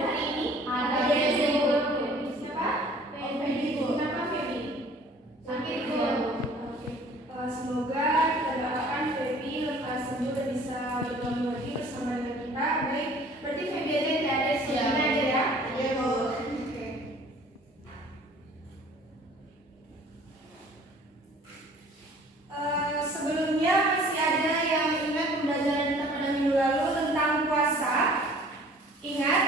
hari ini? Ada. Siapa? Feby. Kenapa Feby? Sakit Bu. Oke. Semoga kita doakan Feby lekas sembuh dan bisa bertemu lagi bersama dengan kita. Baik, berarti Feby aja tidak ada semuanya aja ya? Iya Bu. Oke. Sebelumnya masih ada yang ingat pembelajaran kita pada minggu lalu tentang puasa? Ingat?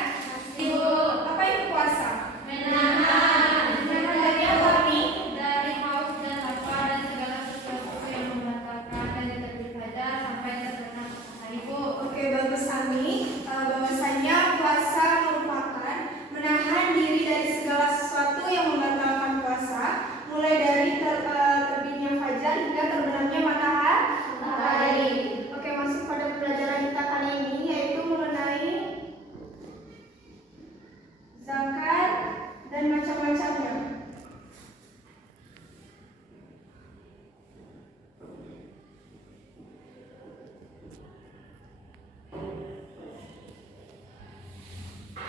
Ibu. Apa itu puasa? Menahan Dari apa nih? dari haus dan lapar dan segala sesuatu yang membatalkan dari terbit fajar sampai terbenam matahari Bu. Oke, bagus Ami. Bahwasanya puasa merupakan menahan diri dari segala sesuatu yang membatalkan puasa, mulai dari terbitnya fajar hingga terbenamnya matahari. Oke, masuk pada pembelajaran kita kali ini yaitu mengenai zakat dan macam-macamnya.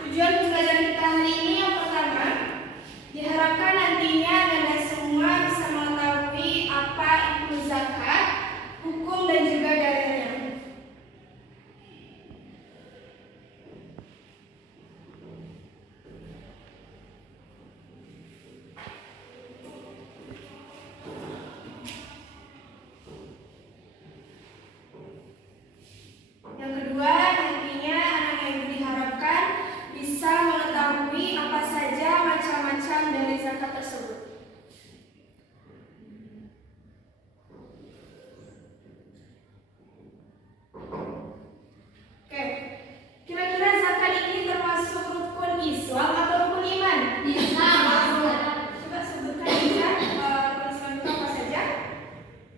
Tujuan pembelajaran kita hari ini yang pertama, diharapkan nantinya Anda semua bisa mengetahui apa itu zakat, hukum dan juga dalilnya. Yang kedua, nantinya anak ibu diharapkan bisa mengetahui apa saja macam-macam dari zakat tersebut. Oke, kira-kira zakat ini termasuk rukun Islam atau rukun iman? Islam. Coba sebutkan ya, rukun Islam itu apa saja?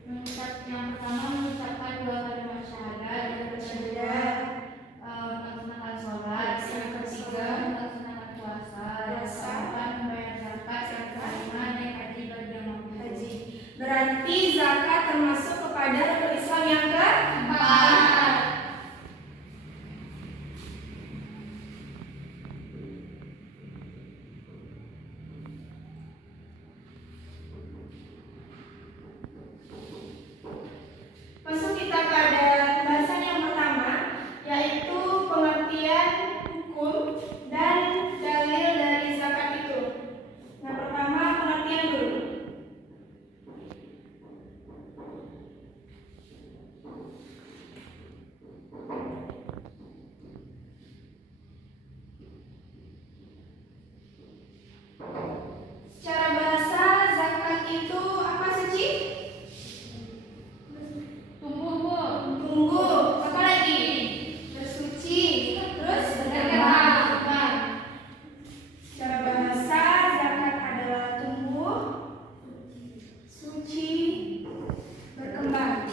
Yang pertama mengucapkan dua kalimat syahadat, yang kedua melaksanakan sholat, yang ketiga melaksanakan puasa, yang keempat membayar zakat, yang kelima naik haji bagi yang mampu. Haji. Berarti zakat termasuk kepada rukun Islam yang keempat. Masuk kita pada pembahasan yang pertama, yaitu pengertian hukum dan dalil dari zakat itu. Yang pertama, pengertian dulu. Secara bahasa, zakat itu apa sih? Tumbuh Bu. Tunggu, apa lagi? Bersuci, terus berkembang. Secara bahasa, zakat adalah tumbuh, suci, berkembang.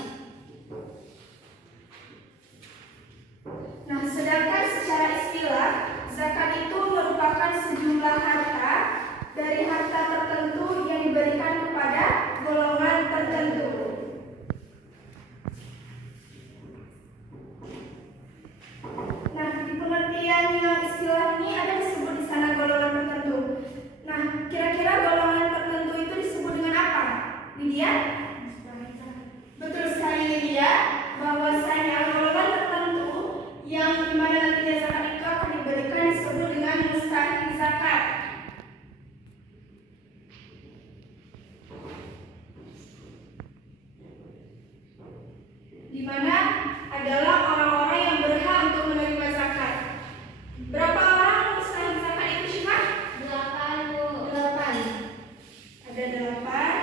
Nah, sedangkan secara istilah, zakat itu merupakan sejumlah harta dari harta tertentu yang diberikan kepada golongan tertentu. Nah, di pengertian yang istilah ini ada disebut di sana golongan tertentu. Nah, kira-kira golongan tertentu itu disebut dengan apa? Lydia? Betul sekali Lydia, bahwasanya golongan tertentu yang dimana nantinya zakat itu akan diberikan disebut dengan mustahik zakat. Di mana adalah orang-orang yang berhak untuk menerima zakat. Berapa orang mustahik zakat itu Syifa? 8 Bu. 8. Ada 8.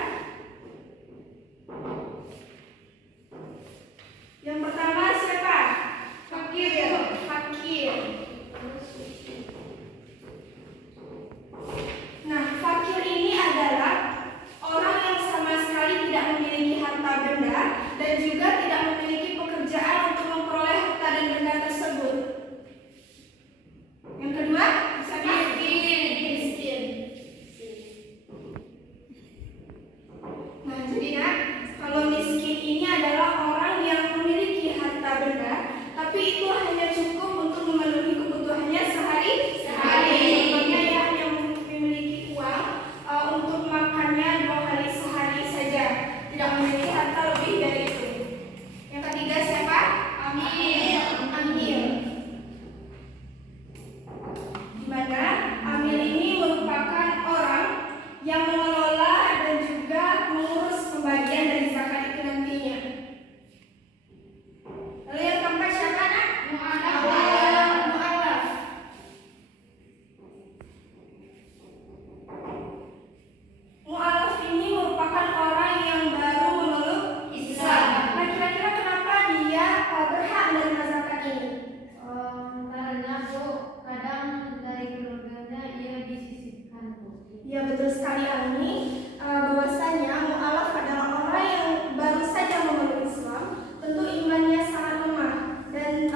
sekalian ini bahwasanya mu'alaf adalah orang yang baru saja memeluk Islam, tentu imannya sangat lemah dan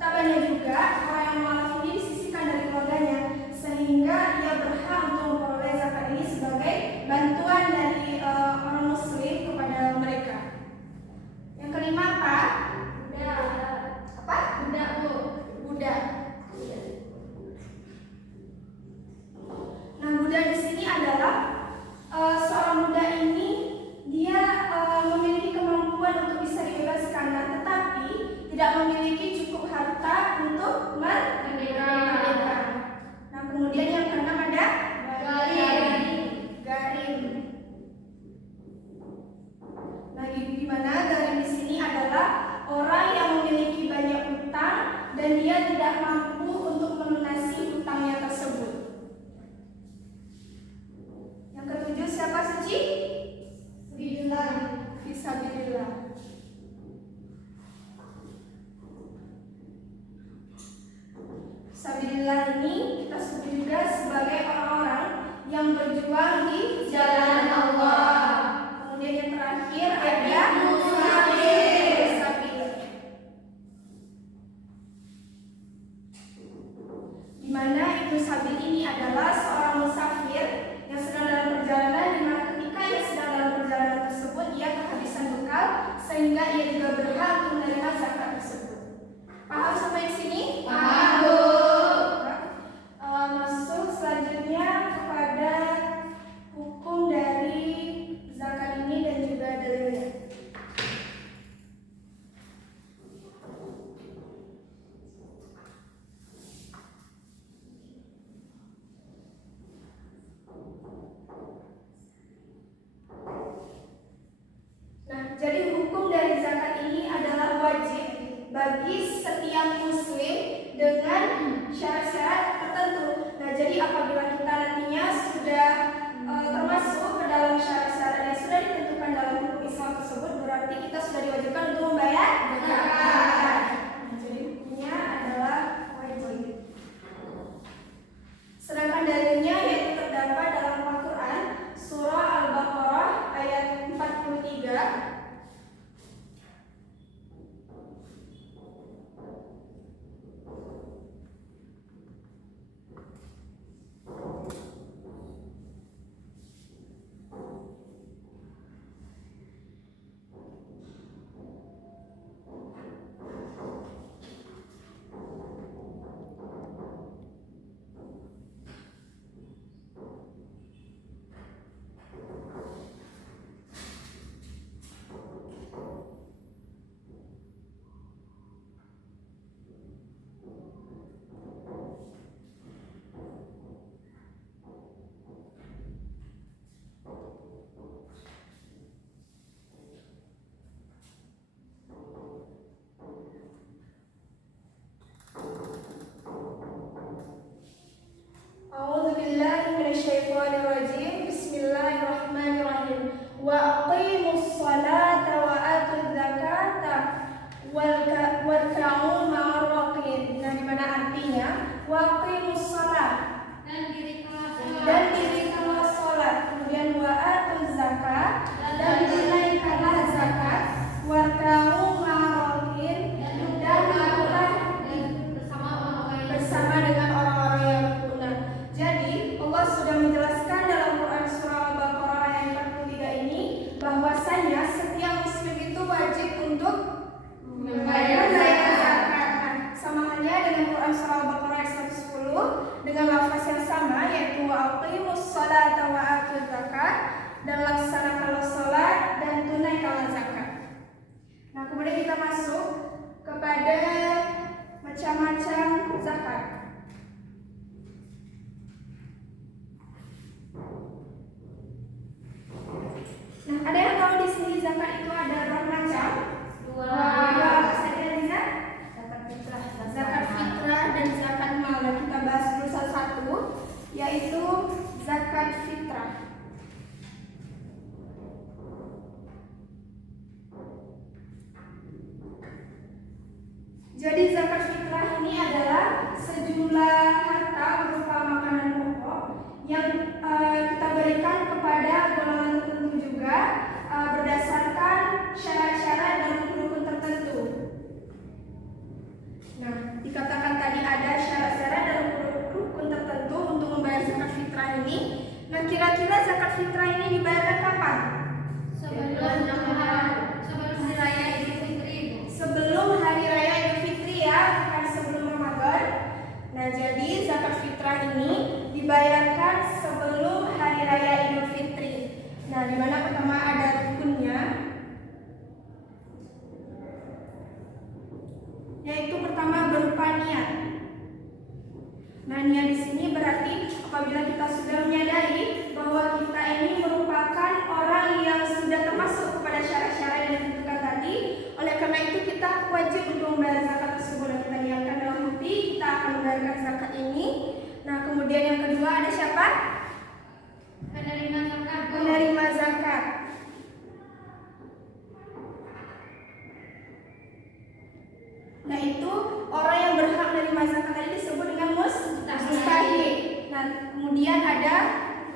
tak banyak juga orang yang mu'alaf ini disisihkan dari keluarganya sehingga ia berhak untuk memperoleh zakat ini sebagai bantuan dari orang muslim kepada mereka. Yang kelima apa? Budak. Apa? Budak, Bu. Budak. Nah, budak di sini adalah seorang budak ini dia memiliki kemampuan untuk bisa dibebaskan, tetapi tidak memiliki cukup harta untuk merdeka. Nah, kemudian yang keenam ada garim. Nah, di mana garim di sini adalah orang yang memiliki banyak utang dan dia tidak mampu untuk melunasi utangnya tersebut. Yang ketujuh siapa Suci? Fisabilillah. Fisabilillah ini kita sebut juga sebagai orang-orang yang berjuang di jalan Allah. Kemudian yang terakhir ada musafir. Di mana Ibnu Sabil ini adalah seorang musafir yang sedang dalam perjalanan, di mana ketika ia sedang dalam perjalanan tersebut ia kehabisan bekal sehingga ia juga berhak untuk menerima zakat tersebut. Paham sampai sini? Paham, Bu. Masuk selanjutnya kepada hukum dari zakat ini dan juga dalilnya. Nah, jadi hukum dari zakat ini adalah wajib bagi setiap muslim dengan syarat-syarat tertentu. Nah, jadi apabila kita nantinya sudah termasuk ke dalam syarat-syarat yang sudah ditentukan dalam hukum Islam tersebut, berarti kita sudah diwajibkan untuk membayar zakat. Nah, jadi hukumnya adalah wajib. Sedangkan dalilnya yaitu terdapat dalam Al-Quran surah Al-Baqarah ayat 43. A'udzubillahiminasyaitonirrajim. Bismillahirrahmanirrahim. Wa aqimus salata wa atuz zakata warka'u ma'ar raqiin. Nah, di mana artinya wa aqimus salat dan dirikanlah salat, kemudian wa atuz zakat dan tunaikanlah zakat, warka'u ma'ar raqiin dan berdoa bersama dengan orang-orang yang benar. Jadi Allah sudah menjelaskan dalam Quran surah Al-Baqarah ayat 43 ini bahwasanya setiap muslim itu wajib untuk membayar zakat. Nah, sama halnya dengan Quran surah Al-Baqarah ayat 110 dengan lafaz yang sama yaitu wa aqimus salata wa atuz zakat, dan laksanakanlah salat dan tunaikanlah zakat. Nah, kemudian kita masuk kepada macam-macam zakat. Nah, ada yang tahu di sini zakat itu ada berapa macam? Dua. Apa saja, Liza? Zakat fitrah dan zakat mal. Nah, kita bahas dulu satu-satu, yaitu zakat fitrah. Jadi zakat fitrah ini adalah sejumlah harta berupa makanan pokok yang kita fitrah ini dibayarkan kapan? Sebelum hari raya Idul Fitri. Sebelum hari raya Idul Fitri ya, bukan sebelum Ramadan. Nah, jadi zakat fitrah ini dibayarkan sebelum hari raya Idul Fitri. Nah, di mana pertama ada rukunnya, yaitu pertama berupa niat. Nah, niat di sini berarti apabila kita sudah menyadari bahwa kita ini merupakan orang yang sudah termasuk kepada syarat-syarat yang ditentukan tadi, oleh karena itu kita wajib untuk membayar zakat tersebut. Dan kita niatkan dalam hati kita akan membayarkan zakat ini. Nah, kemudian yang kedua ada siapa? Penerima zakat. Penerima zakat. Nah, itu orang yang berhak menerima zakat tadi disebut dengan mustahik. Nah, kemudian ada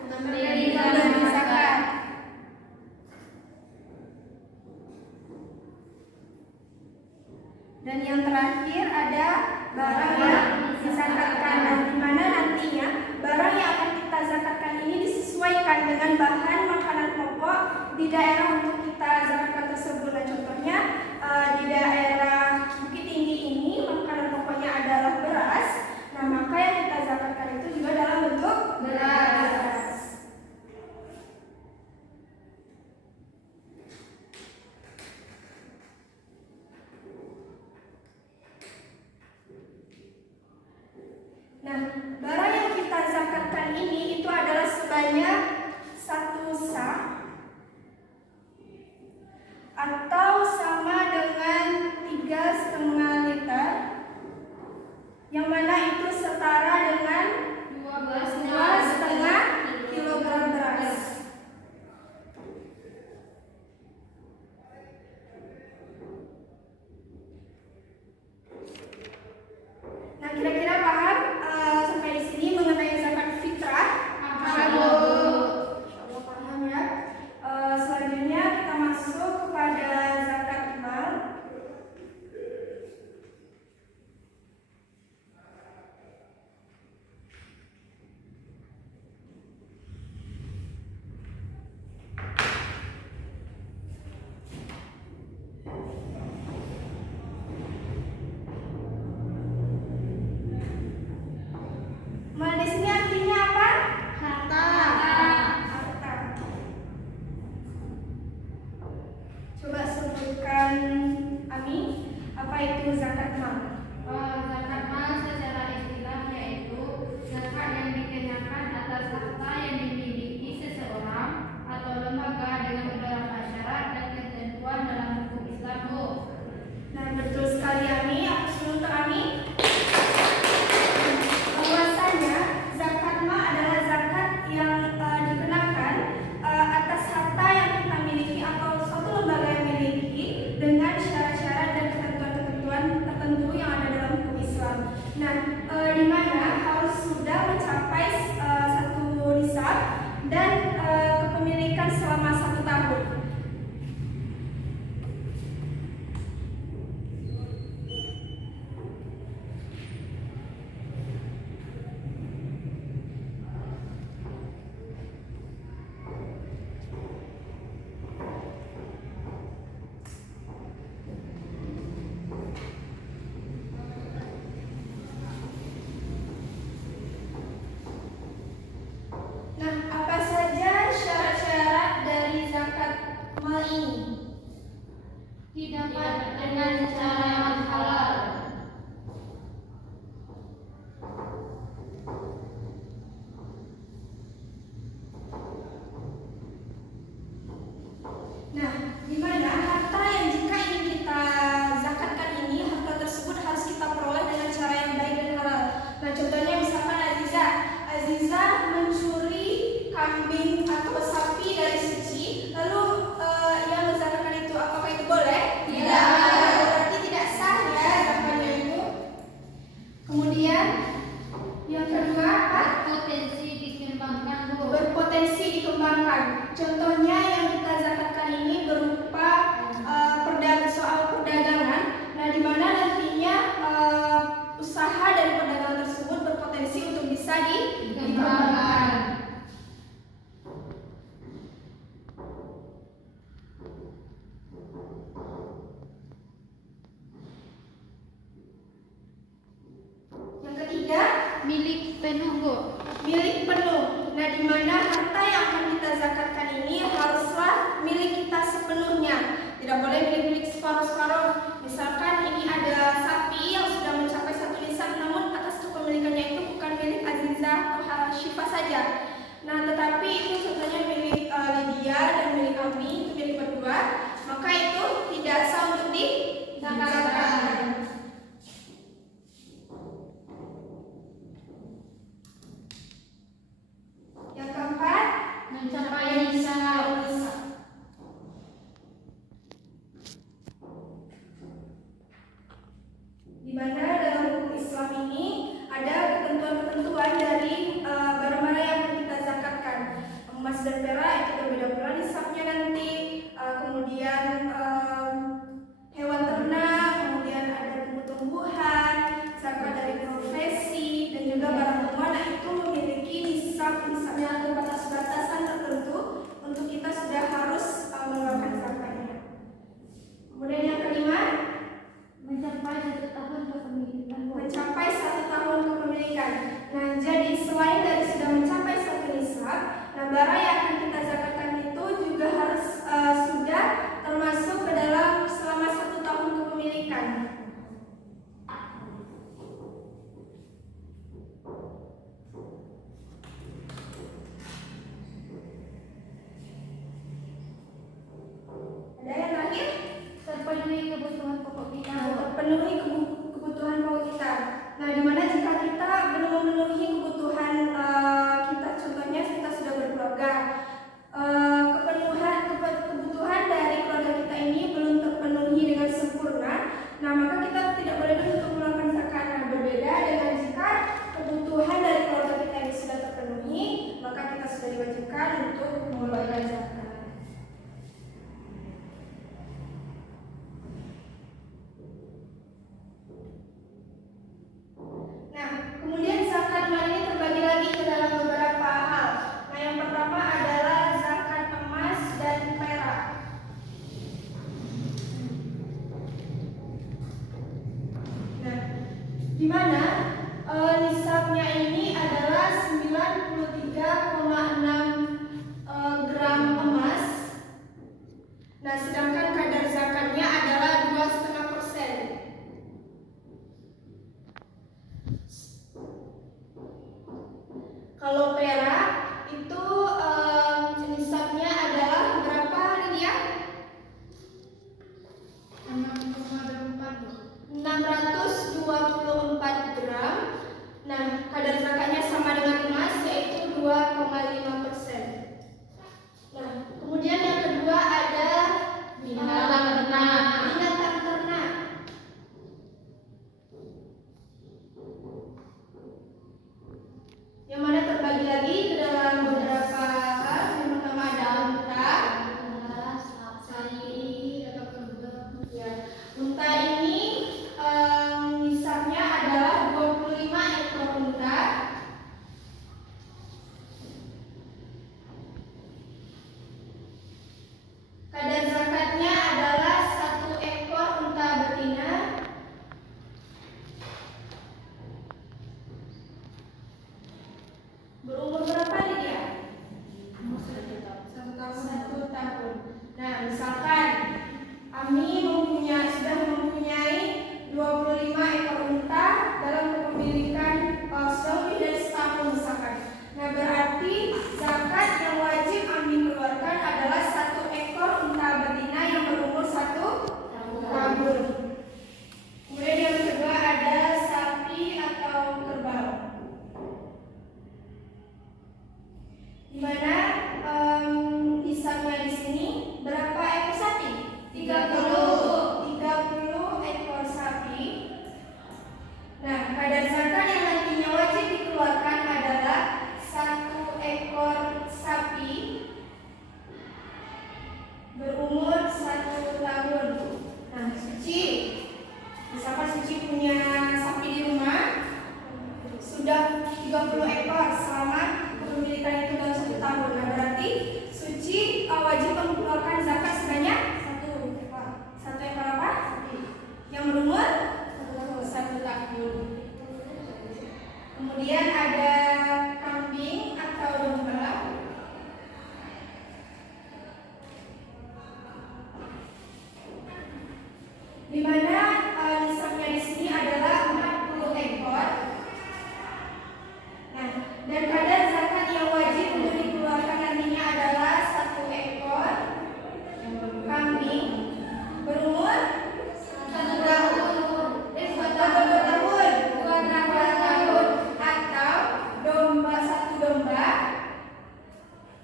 pemberi zakat. Dan yang terakhir ada barang yang dizakatkan. Nah, di mana nantinya barang yang akan kita zakatkan ini disesuaikan dengan bahan makanan pokok di daerah untuk kita zakatkan tersebut. Nah, contohnya di daerah Bukit Tinggi ini makanan pokoknya adalah beras. Nah, maka yang kita zakatkan itu juga dalam bentuk beras. Nah, barang yang kita zakatkan ini itu adalah sebanyak 1 sa atau sama dengan 3,5 liter, yang mana itu setara dengan 2,5 kilogram beras. Nah, kira-kira paham sampai di sini mengenai zakat fitrah? Insyaallah paham ya. Selanjutnya kita masuk kepada zakat mal. Mal di sini artinya apa? Harta. Harta. Coba sebutkan Ami, apa itu zakat mal? Zakat mal secara istilah yaitu zakat yang dikenakan atas harta yang dimiliki seseorang atau lembaga dengan beberapa syarat dan ketentuan dalam hukum Islam. Nah, betul sekali Ami. Aku suruh untuk Ami. Bahwasanya zakat mal adalah zakat yang dikenakan atas harta yang kita miliki atau suatu lembaga yang miliki dengan syarat-syarat dan ketentuan-ketentuan tertentu yang ada dalam hukum Islam. Nah, di mana harus sudah mencapai satu nisab dan kepemilikan selama 1 tahun. Nah, apa saja milik penuh, Bu. Milik penuh. Nah, di mana harta yang akan kita zakatkan ini haruslah milik kita sepenuhnya. Tidak boleh milik-milik separuh-separuh. Misalkan ini ada sapi yang sudah mencapai 1 nisab, namun atas kepemilikannya itu bukan milik Azizah atau Syifa saja. Nah, tetapi itu contohnya milik Lydia dan milik Ami, itu milik berdua, maka itu tidak sah untuk dizakatkan. Yang keempat, Mencapai nisab. Di mana dalam hukum Islam ini ada ketentuan-ketentuan dari barang-barang yang akan kita zakatkan. Emas dan perak itu berbeda pula nisabnya nanti. Kemudian hewan ternak, kemudian ada tumbuh-tumbuhan, zakat dari profesi, dan juga barang temuan itu memiliki nisabnya atau batas-batasan tertentu untuk kita sudah harus mengeluarkan zakatnya. Kemudian yang kelima, Mencapai 1 tahun kepemilikan, Bu. mencapai 1 tahun kepemilikan. Nah, jadi selain dari sudah mencapai 1 nisab, nah barang yang akan kita zakatkan itu juga harus sudah termasuk ke dalam selama 1 tahun kepemilikan. Ada yang terakhir? Terpenuhi kebutuhan pokok kita, Bu. Terpenuhi kebutuhan pokok kita. Nah, dimana jika kita belum memenuhi kebutuhan kita, contohnya kita sudah berkeluarga, kebutuhan dari keluarga kita ini belum terpenuhi dengan sempurna, nah maka kita tidak boleh dulu untuk mengeluarkan zakat. Nah, berbeda dengan jika kebutuhan dari keluarga kita ini sudah terpenuhi, maka kita sudah diwajibkan untuk mengeluarkan zakat. Nah, kemudian zakat mal ini terbagi lagi ke dalam beberapa hal. Nah, yang pertama adalah zakat emas dan perak. Nah, di mana nisabnya ini adalah 93,6 gram emas. Nah, sedangkan kadar zakatnya adalah 2,5%. Kalau perak itu nisabnya adalah berapa, Lydia? 6,24, Bu. 624 gram. Nah, kadar zakatnya sama dengan emas, yaitu 2,5%. Nah, kemudian yang kedua ada Binatang ternak. binatang ternak. Yang mana terbagi lagi ke dalam beberapa hal. Yang pertama ada unta. Sapi atau kerbau. Ya, unta ini nisabnya adalah 25 ekor unta. Kadar zakatnya adalah 1 ekor unta betina. Berumur berapa nih dia? 1 tahun. Nah, misalkan Ami sudah mempunyai 25 ekor unta dalam kepemilikan lebih dari setahun misalkan. Nah, berarti zakat yang wajib Ami keluarkan adalah 1 ekor unta betina yang berumur 1 tahun. Kemudian yang kedua ada sapi atau kerbau. Di mana nisabnya di sini berapa ekor sapi? 30 ekor sapi. Nah, kadar zakat yang nantinya wajib dikeluarkan adalah 1 ekor sapi berumur 1 tahun. Nah, Suci, misalkan Suci punya sapi di rumah sudah 30 ekor selama kepemilikan itu dalam 1 tahun. Nah, berarti Suci wajib mengeluarkan zakat sebanyak 1 ekor. 1 ekor apa? Yang berumur 1 tahun. Kemudian Kemudian ada kambing atau domba. Di mana nisabnya di sini adalah 40 ekor. Nah, dan kadar zakat yang wajib untuk dikeluarkan nantinya adalah 1 ekor kambing berumur 1 tahun, 2 tahun, 2 tahun, atau satu domba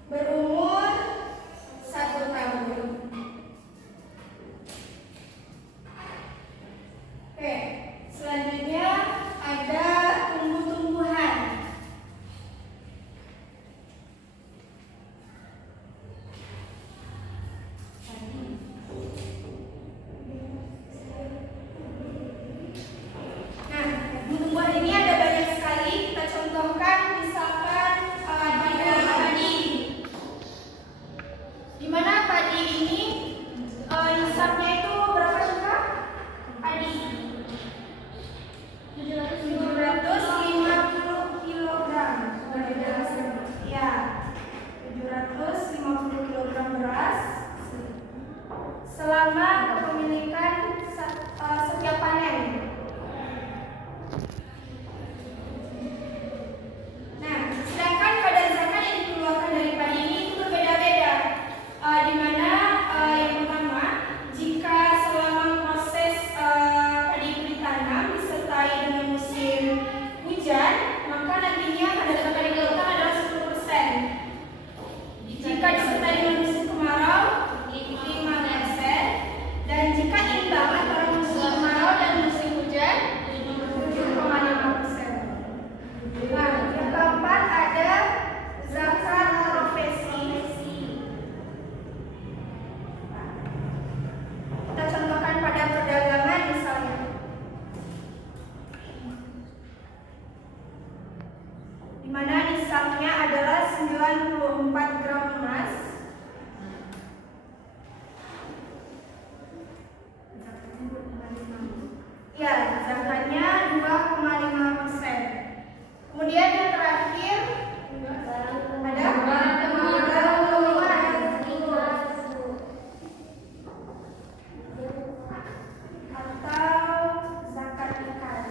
berumur 1 tahun. Oke, selanjutnya ada tumbuh-tumbuhan. Nah, tumbuh-tumbuhan ini ada banyak sekali. Kita contohkan misalkan ada padi. Di mana padi ini nisabnya itu berapa juga? Padi 750 kilogram. Ya, 750 kilogram beras selama kepemilikan setiap panen. Nah, sedangkan kadar zakat yang dikeluarkan dari padi ini itu berbeda-beda. Di mana yang pertama, jika selama proses padi itu ditanam disertai dengan musim hujan, maka nantinya kadar zakat yang dikeluarkan adalah 10%. Jika disertai dengan musim kemarau, 5%. Dan jika imbang antara musim kemarau dan musim hujan, 7,5%. Nah, yang keempat ada zakat profesi. Kita contohkan pada perdagangan misalnya. Di mana nisabnya adalah 94 gram emas. Ya, zakatnya 2,5%. Kemudian yang terakhir ada atau zakat ikan.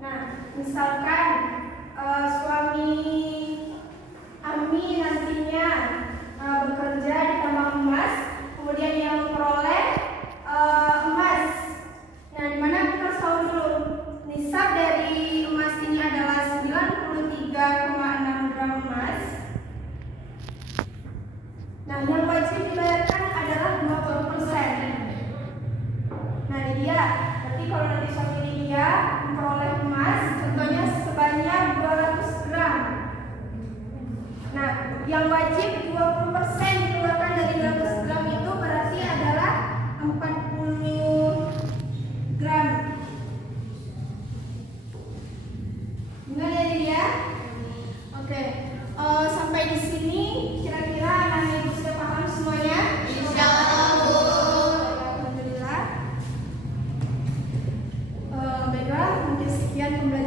Nah, misalkan suami Ami nantinya bekerja di tambang emas, kemudian yang memperoleh emas. Nah, dimana kita harus tahu dulu nisab dari emas ini adalah 93,6 gram emas. Nah, yang wajib dibayarkan adalah 20%. Nah, ini dia. Berarti kalau nanti suami dia memperoleh emas, contohnya sebanyak 200 gram. Nah, yang wajib 20% dikeluarkan dari 200 gram itu berarti adalah 40 gram. Benar ya, dia? Oke. Sampai di sini kira-kira anak ibu sudah paham semuanya? Alhamdulillah. Baiklah, mungkin sekian pembelajaran